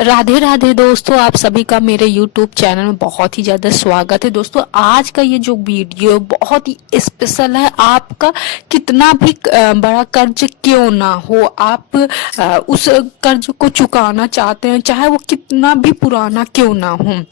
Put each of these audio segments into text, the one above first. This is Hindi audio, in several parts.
राधे राधे दोस्तों, आप सभी का मेरे YouTube चैनल में बहुत ही ज़्यादा स्वागत है। दोस्तों, आज का ये जो वीडियो बहुत ही स्पेशल है। आपका कितना भी बड़ा कर्ज क्यों ना हो, आप उस कर्ज को चुकाना चाहते हैं, चाहे वो कितना भी पुराना क्यों ना हो,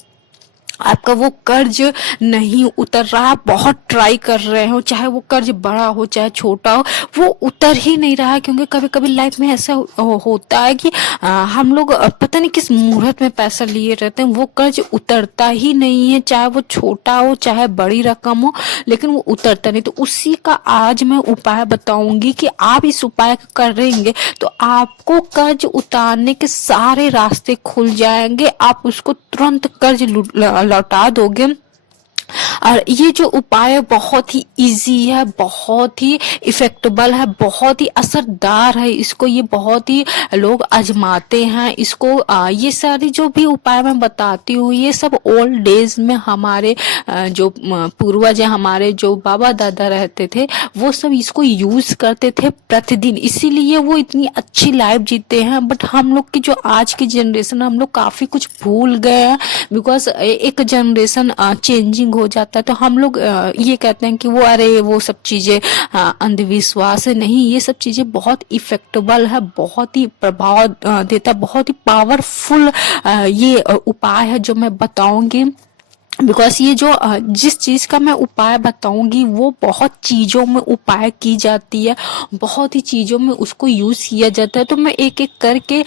आपका वो कर्ज नहीं उतर रहा, बहुत ट्राई कर रहे हो, चाहे वो कर्ज बड़ा हो चाहे छोटा हो, वो उतर ही नहीं रहा है। क्योंकि कभी कभी लाइफ में ऐसा होता है कि हम लोग पता नहीं किस मुहूर्त में पैसा लिए रहते हैं, वो कर्ज उतरता ही नहीं है, चाहे वो छोटा हो चाहे बड़ी रकम हो, लेकिन वो उतरता नहीं। तो उसी का आज मैं उपाय बताऊंगी कि आप इस उपाय करेंगे तो आपको कर्ज उतारने के सारे रास्ते खुल जाएंगे, आप उसको तुरंत कर्ज लौटा दोगे। और ये जो उपाय है बहुत ही इजी है, बहुत ही इफेक्टेबल है, बहुत ही असरदार है। इसको ये बहुत ही लोग आजमाते हैं। इसको ये सारी जो भी उपाय मैं बताती हूँ, ये सब ओल्ड डेज में हमारे जो पूर्वज है, हमारे जो बाबा दादा रहते थे, वो सब इसको यूज करते थे प्रतिदिन, इसीलिए वो इतनी अच्छी लाइफ जीते हैं। बट हम लोग की जो आज की जनरेशन, हम लोग काफी कुछ भूल गए हैं। बिकॉज एक जनरेशन चेंजिंग हो जाता है तो हम लोग ये कहते हैं कि वो अरे वो सब चीजें अंधविश्वास है। नहीं, ये सब चीजें बहुत इफेक्टेबल है, बहुत ही प्रभाव देता है, बहुत ही पावरफुल ये उपाय है जो मैं बताऊंगी। बिकॉज ये जो जिस चीज का मैं उपाय बताऊंगी वो बहुत चीजों में उपाय की जाती है, बहुत ही चीजों में उसको यूज किया जाता है। तो मैं एक एक करके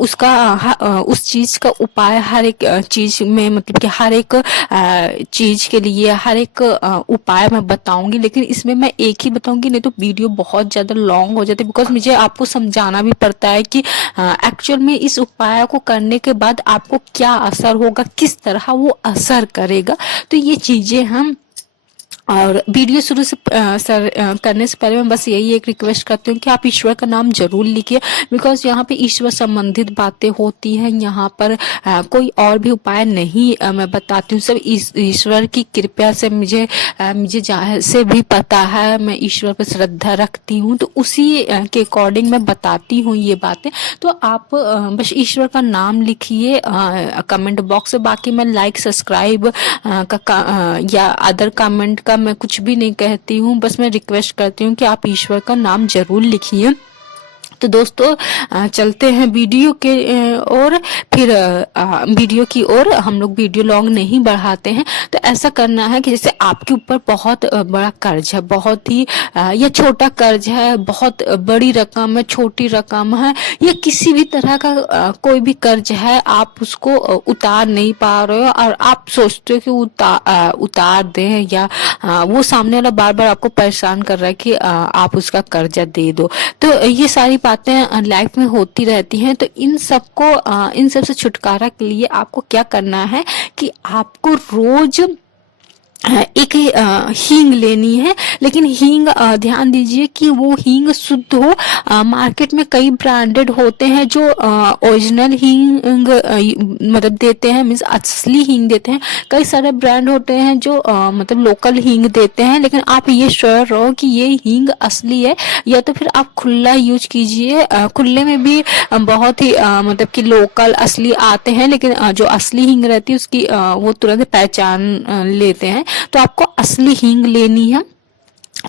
उस चीज का उपाय हर एक चीज में, मतलब कि हर एक चीज के लिए हर एक उपाय मैं बताऊंगी। लेकिन इसमें मैं एक ही बताऊंगी, नहीं तो वीडियो बहुत ज्यादा लॉन्ग हो जाती है। बिकॉज मुझे आपको समझाना भी पड़ता है कि एक्चुअल में इस उपाय को करने के बाद आपको क्या असर होगा, किस तरह वो असर करेगा। तो ये चीजें हम और वीडियो शुरू से करने से पहले मैं बस यही एक रिक्वेस्ट करती हूँ कि आप ईश्वर का नाम जरूर लिखिए। बिकॉज यहाँ पे ईश्वर संबंधित बातें होती हैं, यहाँ पर कोई और भी उपाय नहीं मैं बताती हूँ। सब ईश्वर की कृपा से मुझे से भी पता है, मैं ईश्वर पर श्रद्धा रखती हूँ, तो उसी के अकॉर्डिंग मैं बताती हूँ ये बातें। तो आप बस ईश्वर का नाम लिखिए कमेंट बॉक्स से। बाकी मैं लाइक सब्सक्राइब या अदर कमेंट का मैं कुछ भी नहीं कहती हूँ, बस मैं रिक्वेस्ट करती हूँ कि आप ईश्वर का नाम जरूर लिखिए। तो दोस्तों चलते हैं वीडियो के और फिर वीडियो की ओर। हम लोग वीडियो लॉन्ग नहीं बढ़ाते हैं। तो ऐसा करना है कि जैसे आपके ऊपर बहुत बड़ा कर्ज है, बहुत ही या छोटा कर्ज है, बहुत बड़ी रकम है, छोटी रकम है, या किसी भी तरह का कोई भी कर्ज है, आप उसको उतार नहीं पा रहे हो और आप सोचते हो कि उतार दें, या वो सामने वाला बार बार आपको परेशान कर रहा है कि आप उसका कर्जा दे दो। तो ये सारी बातें लाइफ में होती रहती हैं। तो इन सब से छुटकारा के लिए आपको क्या करना है कि आपको रोज एक हींग लेनी है। लेकिन हींग ध्यान दीजिए कि वो हींग शुद्ध हो। मार्केट में कई ब्रांडेड होते हैं जो ओरिजिनल हींग मतलब देते हैं, मीन्स असली हींग देते हैं। कई सारे ब्रांड होते हैं जो मतलब लोकल हींग देते हैं। लेकिन आप ये श्योर रहो कि ये हींग असली है, या तो फिर आप खुला यूज कीजिए। खुले में भी बहुत ही मतलब कि लोकल असली आते हैं, लेकिन जो असली हींग रहती है उसकी वो तुरंत पहचान लेते हैं। तो आपको असली हींग लेनी है।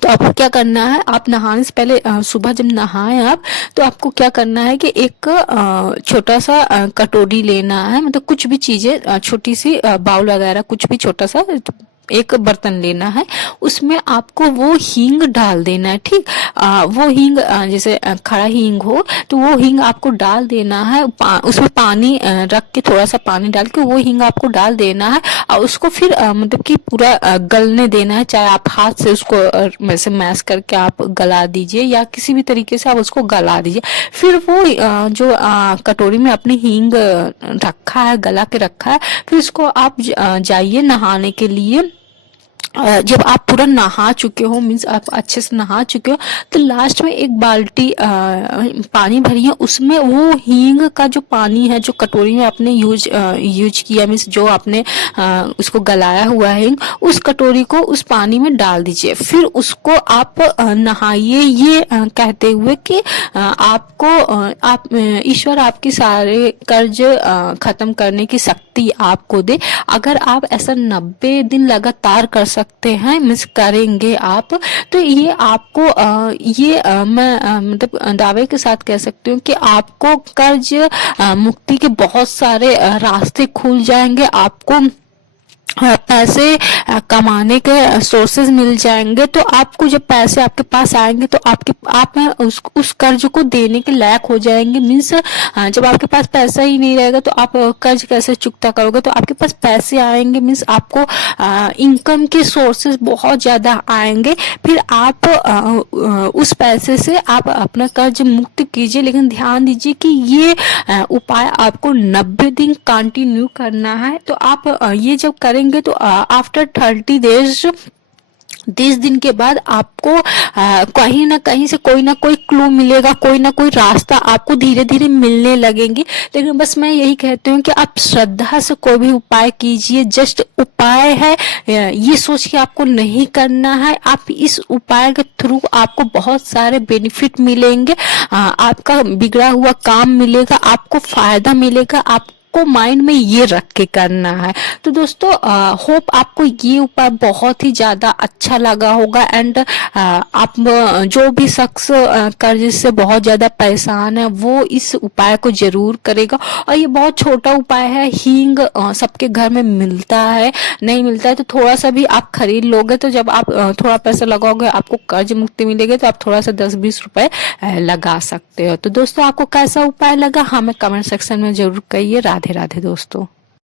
तो आपको क्या करना है, आप नहाने से पहले सुबह जब नहाएं आप, तो आपको क्या करना है कि एक छोटा सा कटोरी लेना है, मतलब कुछ भी चीजें छोटी सी बाउल वगैरह कुछ भी छोटा सा एक बर्तन लेना है, उसमें आपको वो हींग डाल देना है। ठीक, वो हींग जैसे खड़ा हींग हो तो वो हींग आपको डाल देना है। उसमें पानी रख के, थोड़ा सा पानी डाल के वो हींग आपको डाल देना है और उसको फिर मतलब कि पूरा गलने देना है। चाहे आप हाथ से उसको वैसे मैश करके आप गला दीजिए, या किसी भी तरीके से आप उसको गला दीजिए। फिर वो जो कटोरी में अपनी हींग रखा है, गला के रखा है, फिर उसको आप जाइए नहाने के लिए। जब आप पूरा नहा चुके हो, मीन्स आप अच्छे से नहा चुके हो, तो लास्ट में एक बाल्टी पानी भरिए, उसमें वो हींग का जो पानी है, जो कटोरी में आपने यूज किया, मीन्स जो आपने उसको गलाया हुआ है हींग, उस कटोरी को उस पानी में डाल दीजिए। फिर उसको आप नहाइए, ये कहते हुए कि आपको आप ईश्वर आपकी सारे कर्ज खत्म करने की शक्ति आपको दे। अगर आप ऐसा 90 दिन लगातार कर सकते हैं, मिस करेंगे आप, तो ये आपको मैं मतलब दावे के साथ कह सकती हूँ कि आपको कर्ज मुक्ति के बहुत सारे रास्ते खुल जाएंगे। आपको पैसे कमाने के सोर्सेज मिल जाएंगे। तो आपको जब पैसे आपके पास आएंगे तो आप उस कर्ज को देने के लायक हो जाएंगे। मीन्स जब आपके पास पैसा ही नहीं रहेगा तो आप कर्ज कैसे चुकता करोगे। तो आपके पास पैसे आएंगे, मीन्स आपको इनकम के सोर्सेज बहुत ज्यादा आएंगे। फिर आप उस पैसे से आप अपना कर्ज मुक्त कीजिए। लेकिन ध्यान दीजिए कि ये उपाय आपको 90 दिन कंटिन्यू करना है। तो आप ये जब करेंगे तो आफ्टर 30 डेज, 30 दिन के बाद आपको कहीं ना कहीं से कोई ना कोई क्लू मिलेगा, कोई ना कोई रास्ता आपको धीरे धीरे मिलने लगेंगे। लेकिन बस मैं यही कहती हूँ कि आप श्रद्धा से कोई भी उपाय कीजिए। जस्ट उपाय है, ये सोच के आपको नहीं करना है। आप इस उपाय के थ्रू आपको बहुत सारे बेनिफिट मिलेंगे। आपका बिगड़ा हुआ काम मिलेगा, आपको फायदा मिलेगा। आप को माइंड में ये रख के करना है। तो दोस्तों होप आपको ये उपाय बहुत ही ज्यादा अच्छा लगा होगा। एंड आप जो भी शख्स कर्ज से बहुत ज्यादा परेशान है वो इस उपाय को जरूर करेगा। और ये बहुत छोटा उपाय है। हींग सबके घर में मिलता है, नहीं मिलता है तो थोड़ा सा भी आप खरीद लोगे तो जब आप थोड़ा पैसा लगाओगे आपको कर्ज मुक्ति मिलेगी। तो आप थोड़ा सा 10-20 रुपए लगा सकते हो। तो दोस्तों आपको कैसा उपाय लगा हमें कमेंट सेक्शन में जरूर कहिए। राधे राधे दोस्तों।